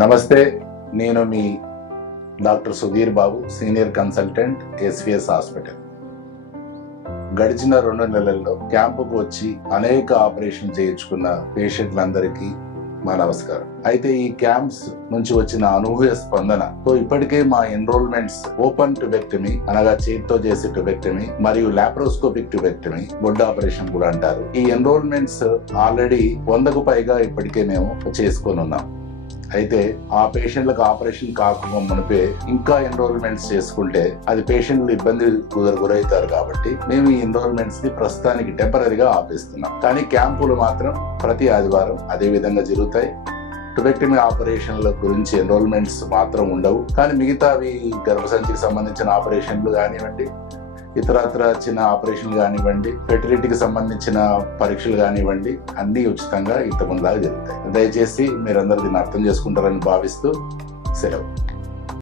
నమస్తే, నేను మీ doctor Sudheer Babu, senior consultant, SVS hospital. గడిచిన 2 నెలల్లో క్యాంపుకు వచ్చి అనేక ఆపరేషన్ చేయించుకున్న పేషెంట్లందరికీ మా నమస్కారం. అయితే ఈ క్యాంప్స్ నుంచి వచ్చిన అనూహ్య స్పందనతో ఇప్పటికే మా ఎన్రోల్మెంట్స్ ఓపెన్ ట్యూబెక్టమీ అనగా చేతితో చేసే ట్యూబెక్టమీ మరియు లాప్రోస్కోపిక్ ట్యూబెక్టమీ, బొడ్డు ఆపరేషన్ కూడా అంటారు. ఈ ఎన్రోల్మెంట్స్ ఆల్రెడీ 100కు పైగా ఇప్పటికే మేము చేసుకొని ఉన్నాం. అయితే ఆ పేషెంట్లకు ఆపరేషన్ కాకుండా మునిపే ఇంకా ఎన్రోల్మెంట్స్ చేసుకుంటే అది పేషెంట్లు ఇబ్బంది గురవుతారు కాబట్టి మేము ఈ ఎన్రోల్మెంట్స్ ని ప్రస్తుతానికి టెంపరీగా ఆపేస్తున్నాం. కానీ క్యాంపులు మాత్రం ప్రతి ఆదివారం అదే విధంగా జరుగుతాయి. ట్యూబెక్టమీ ఆపరేషన్ల గురించి ఎన్రోల్మెంట్స్ మాత్రం ఉండవు, కానీ మిగతావి గర్భసంచికి సంబంధించిన ఆపరేషన్లు కానివ్వండి, ఇతరత్ర చిన్న ఆపరేషన్లు కానివ్వండి, ఫెర్టిలిటీకి సంబంధించిన పరీక్షలు కానివ్వండి, అన్ని ఉచితంగా ఇంతకుముందులాగా జరుగుతాయి. దయచేసి మీరందరూ దీన్ని అర్థం చేసుకుంటారని భావిస్తూ సెలవు.